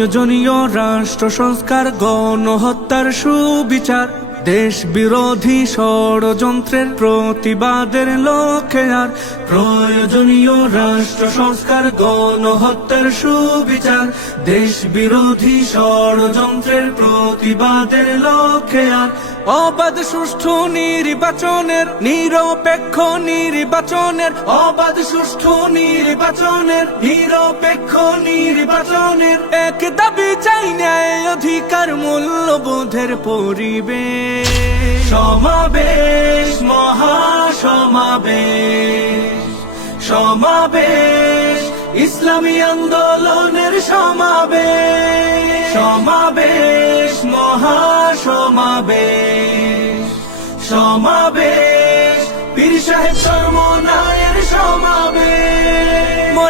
প্রয়োজনীয় রাষ্ট্র সংস্কার, গণহত্যার সুবিচার। দেশ বিরোধী ষড়যন্ত্রের প্রতিবাদের লক্ষ্যে আর। প্রয়োজনীয় রাষ্ট্র সংস্কার, গণহত্যার সুবিচার। দেশ বিরোধী ষড়যন্ত্রের প্রতিবাদের লক্ষ্যে আর। অবাধ সুষ্ঠু নির্বাচনের, নিরপেক্ষ নির্বাচনের, অবাধ সুষ্ঠু নির্বাচনের, নিরপেক্ষ নির্বাচনের। এক দাবি চাই ন্যায় অধিকার মূল্যবোধের পরিবেশ। সমাবেশ, মহাসমাবেশ। সমাবেশ, ইসলামী আন্দোলনের সমাবেশ। সমাবেশ মহাসমাবেশ সমাবেশ পীর সাহেব চর্মনায়ের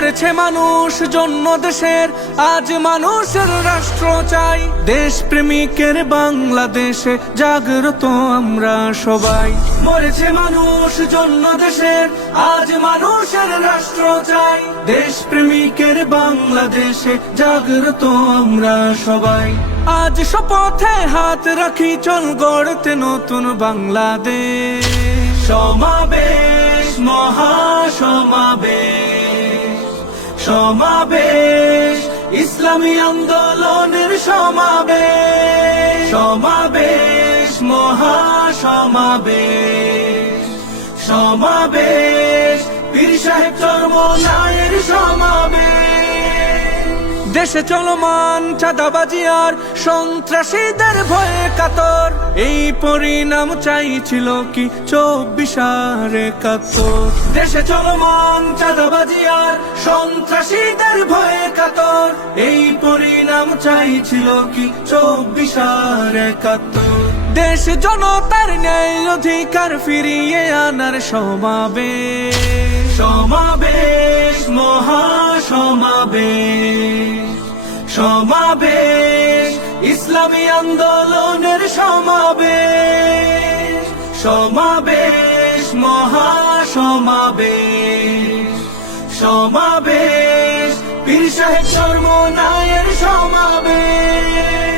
মরেছে মানুষ জন্য দেশের, আজ মানুষের রাষ্ট্র চাই। দেশ প্রেমিকের বাংলাদেশে জাগ্রত আমরা সবাই। মরেছে মানুষ জন্য দেশের, আজ মানুষের রাষ্ট্র চাই। দেশ প্রেমিকের বাংলাদেশে জাগ্রত আমরা সবাই। আজ শপথে হাত রাখি, চল গড়তে নতুন বাংলাদেশ। সমাবেশ, মহাসমাবেশ। সমাবেশ ইসলামী আন্দোলনের সমাবেশ সমাবেশ মহাসমাবেশ সমাবেশ পীর সাহেব চর্মনায়ের সমাবেশ। দেশে চলমান চাঁদাবাজি আর সন্ত্রাসীদের ভয়ে কাতর। এই পরিণাম চাইছিল কি চব্বিশ আর একাত্তর? দেশে চলমান চাঁদাবাজি আর সন্ত্রাসীদের ভয়ে কাতর। এই পরিণাম চাইছিল কি চব্বিশ আর একাত্তর? দেশ জনতার ন্যায় অধিকার ফিরিয়ে আনার সমাবেশ। সমাবেশ ইসলামী আন্দোলনের সমাবেশ সমাবেশ মহা সমাবেশ সমাবেশ পীর সাহেব শর্মনায়ের সমাবেশ।